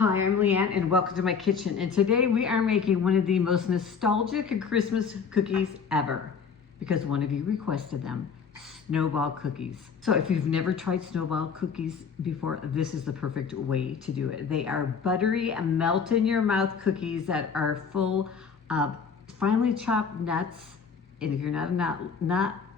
Hi, I'm Leanne and welcome to my kitchen. And today we are making one of the most nostalgic Christmas cookies ever because one of you requested them, Snowball Cookies. So if you've never tried Snowball Cookies before, this is the perfect way to do it. They are buttery, melt in your mouth cookies that are full of finely chopped nuts. And if you're not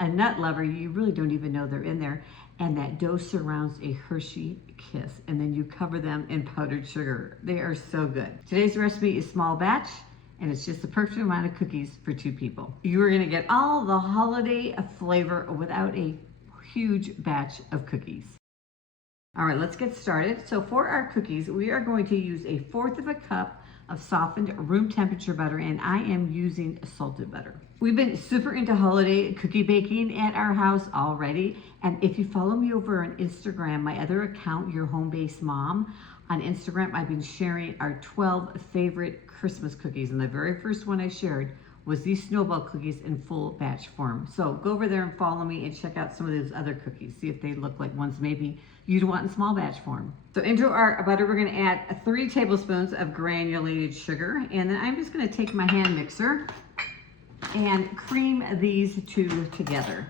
a nut lover, you really don't even know they're in there. And that dough surrounds a Hershey kiss, and then you cover them in powdered sugar. They are so good. Today's recipe is small batch, and it's just the perfect amount of cookies for 2 people. You are gonna get all the holiday flavor without a huge batch of cookies. All right, let's get started. So for our cookies, we are going to use 1/4 cup of softened room temperature butter, and I am using salted butter. We've been super into holiday cookie baking at our house already, and if you follow me over on Instagram, my other account, Your Home Based Mom, on Instagram, I've been sharing our 12 favorite Christmas cookies, and the very first one I shared was these Snowball cookies in full batch form. So go over there and follow me and check out some of those other cookies. See if they look like ones maybe you'd want in small batch form. So into our butter, we're gonna add 3 tablespoons of granulated sugar. And then I'm just gonna take my hand mixer and cream these 2 together.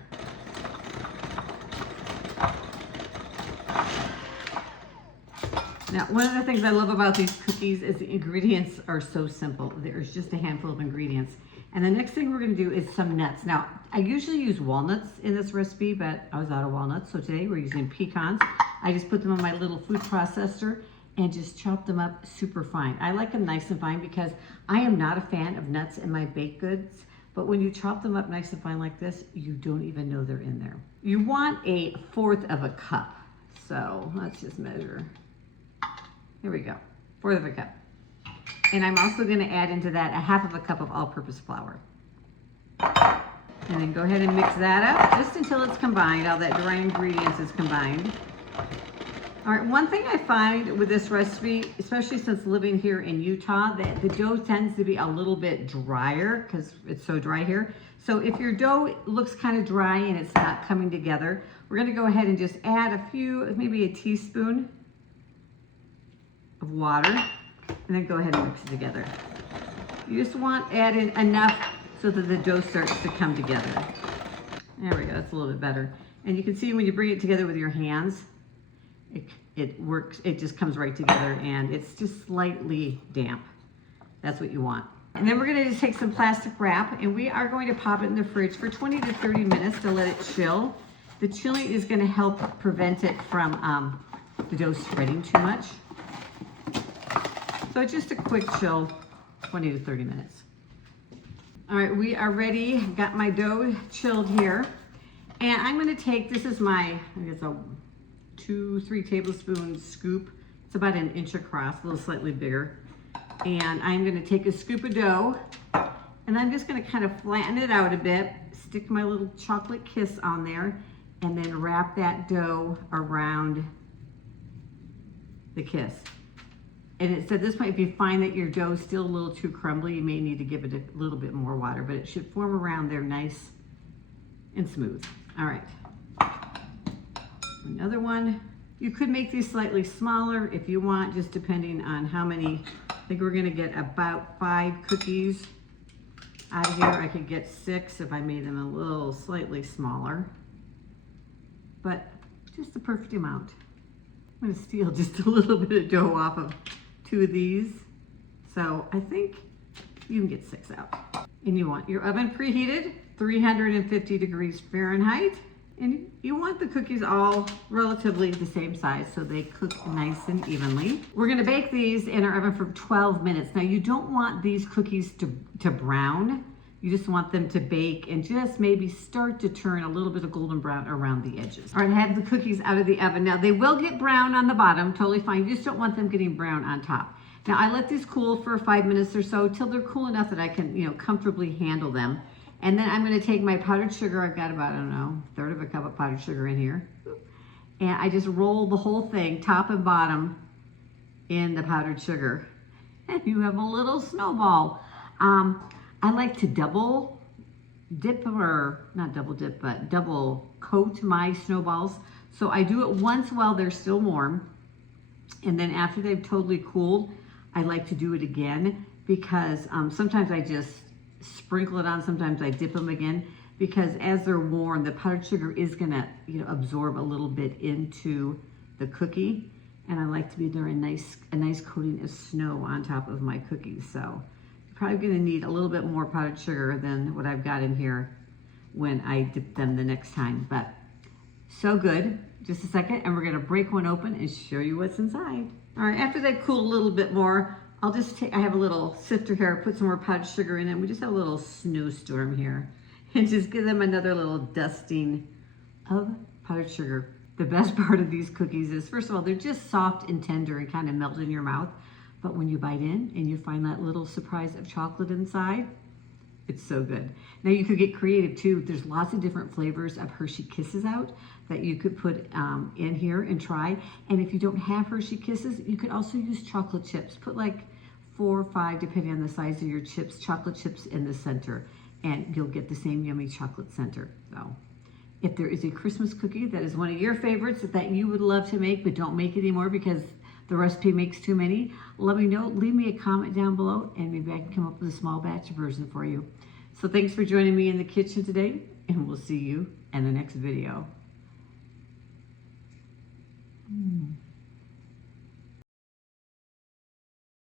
Now, one of the things I love about these cookies is the ingredients are so simple. There's just a handful of ingredients. And the next thing we're gonna do is some nuts. Now, I usually use walnuts in this recipe, but I was out of walnuts, so today we're using pecans. I just put them in my little food processor and just chop them up super fine. I like them nice and fine because I am not a fan of nuts in my baked goods, but when you chop them up nice and fine like this, you don't even know they're in there. You want 1/4 cup. So let's just measure. Here we go, 1/4 cup. And I'm also gonna add into that 1/2 cup of all-purpose flour. And then go ahead and mix that up just until it's combined, all that dry ingredients is combined. All right, one thing I find with this recipe, especially since living here in Utah, that the dough tends to be a little bit drier because it's so dry here. So if your dough looks kind of dry and it's not coming together, we're gonna go ahead and just add a few, maybe a teaspoon of water, and then go ahead and mix it together. You just want to add in enough so that the dough starts to come together. There we go, that's a little bit better. And you can see when you bring it together with your hands, it works, it just comes right together and it's just slightly damp. That's what you want. And then we're gonna just take some plastic wrap and we are going to pop it in the fridge for 20 to 30 minutes to let it chill. The chilling is gonna help prevent it from the dough spreading too much. So just a quick chill, 20 to 30 minutes. All right, we are ready. Got my dough chilled here. And I'm gonna take, this is my, I guess a 2-3 tablespoon scoop. It's about 1 inch across, a little slightly bigger. And I'm gonna take a scoop of dough and I'm just gonna kind of flatten it out a bit, stick my little chocolate kiss on there, and then wrap that dough around the kiss. And it's at this point, if you find that your dough is still a little too crumbly, you may need to give it a little bit more water, but it should form around there nice and smooth. All right, another one. You could make these slightly smaller if you want, just depending on how many. I think we're gonna get about 5 cookies out of here. I could get 6 if I made them a little slightly smaller, but just the perfect amount. I'm gonna steal just a little bit of dough off of 2 of these. So I think you can get 6 out. And you want your oven preheated, 350 degrees Fahrenheit. And you want the cookies all relatively the same size so they cook nice and evenly. We're gonna bake these in our oven for 12 minutes. Now you don't want these cookies to brown. You just want them to bake and just maybe start to turn a little bit of golden brown around the edges. All right, I have the cookies out of the oven. Now they will get brown on the bottom, totally fine. You just don't want them getting brown on top. Now I let these cool for 5 minutes or so till they're cool enough that I can, comfortably handle them. And then I'm gonna take my powdered sugar. I've got about, I don't know, 1/3 cup of powdered sugar in here. And I just roll the whole thing, top and bottom, in the powdered sugar. And you have a little snowball. I like to double dip, or not double dip, but double coat my snowballs. So I do it once while they're still warm, And then after they've totally cooled, I like to do it again because sometimes I just sprinkle it on, sometimes I dip them again, because as they're warm, the powdered sugar is gonna, absorb a little bit into the cookie. And I like to be there a nice coating of snow on top of my cookies. So you're probably gonna need a little bit more powdered sugar than what I've got in here when I dip them the next time. But so good. Just a second, and we're gonna break one open and show you what's inside. All right, after they cool a little bit more, I have a little sifter here, put some more powdered sugar in it. We just have a little snowstorm here. And just give them another little dusting of powdered sugar. The best part of these cookies is, first of all, they're just soft and tender and kind of melt in your mouth. But when you bite in and you find that little surprise of chocolate inside, it's so good. Now you could get creative too. There's lots of different flavors of Hershey Kisses out that you could put in here and try. And if you don't have Hershey Kisses, you could also use chocolate chips. Put like 4 or 5, depending on the size of your chips, chocolate chips in the center, and you'll get the same yummy chocolate center. So if there is a Christmas cookie that is one of your favorites that you would love to make but don't make anymore because the recipe makes too many, let me know. Leave me a comment down below and maybe I can come up with a small batch version for you. So thanks for joining me in the kitchen today, and we'll see you in the next video.